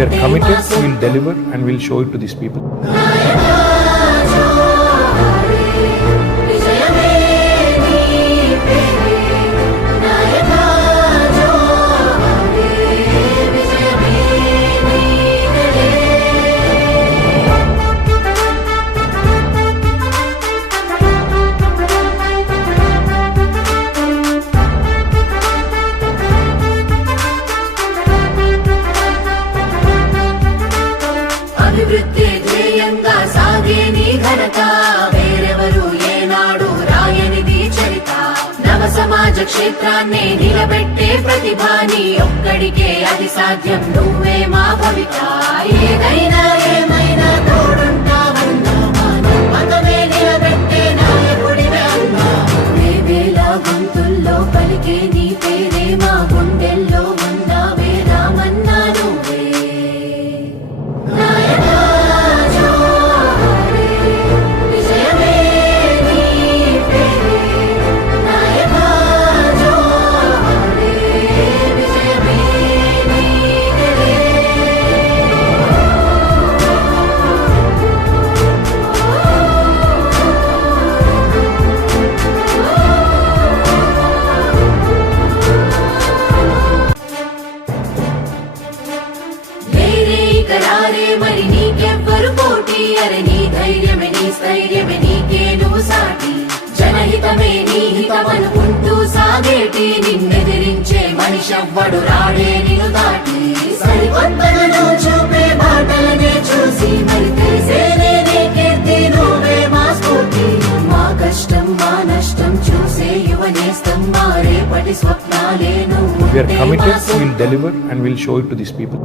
We are committed, we will deliver and we will show it to these people. అభివృద్ధి ధ్యేయంగా సాగే నీ ఘనత వేరెవరు ఏనాడు రాయనిది చరిత నవ సమాజ క్షేత్రాన్ని నిలబెట్టే ప్రతిభాని ఒక్కడికే అది సాధ్యం నువ్వే మా భవిత ఏదైనా ఏమైనా తోడుంటావన్నా మతమే నిలబెట్టే నాయకుడివే అన్నా వేవేల గొంతుల్లో పలికే నీ పేరే మా గుండెల్లో ఉన్నావే రామన్నా నువ్వే రారే మరి నీకెవ్వరు పోటీ అరే నీ ధైర్యమే నీ స్థైర్యమే నీకే నువ్వు సాటి జనహితమే నీ హితమనుకుంటూ సాగేటి నిన్నెదిరించే మనిషెవ్వడు రాడే నిన్ను దాటి సరికొత్తలను చూపే బాటలనే చూసి మరి తెలిసేనే నీ కీర్తి నువ్వే మా స్ఫూర్తి మా కష్టం మా నష్టం చూసే యువనేస్తం మా రేపటి స్వప్నాలే నువ్వు. We are committed, we will deliver and we will show it to these people.